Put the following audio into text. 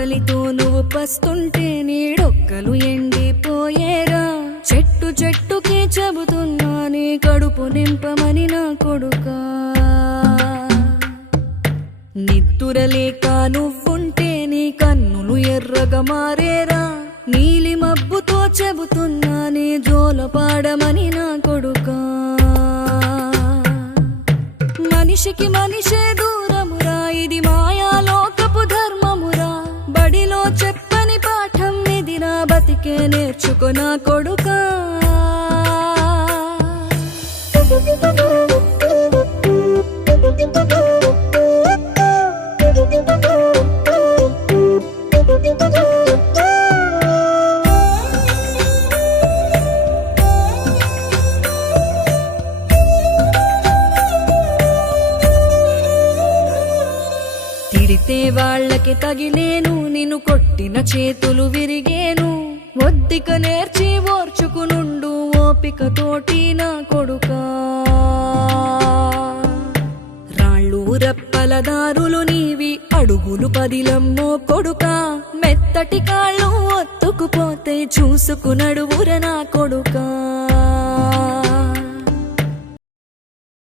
ఆకలితో నువ్వు పస్తుంటే నీడొక్కలు ఎండిపోయేరా చెట్టు చెట్టుకే చెబుతున్నా నీ కడుపు నింపమని నా కొడుకా నిద్దురలేక నువ్వుంటే నీ కన్నులు ఎర్రగా మారేరా నీలి మబ్బుతో చెబుతున్నా నీ జోలపాడమని నా కొడుకా మనిషికి మనిషే దూరమురా ఇది మాయాలోకపు ధర్మమురా బడిలో చెప్పని పాఠం ఇది నా బతికే నేర్చుకో నా కొడుకా తిడితే వాళ్ళకి తగిలేను నిన్ను కొట్టిన చేతులు విరిగేను ఒద్దిక నేర్చి ఓర్చుకునుండు ఓపికతోటి నా కొడుకా రాళ్ళు రప్పల దారులు నీవి అడుగులు పదిలమ్మో కొడుకా మెత్తటి కాళ్ళు ఒత్తుకుపోతే చూసుకునడువుర నా కొడుకా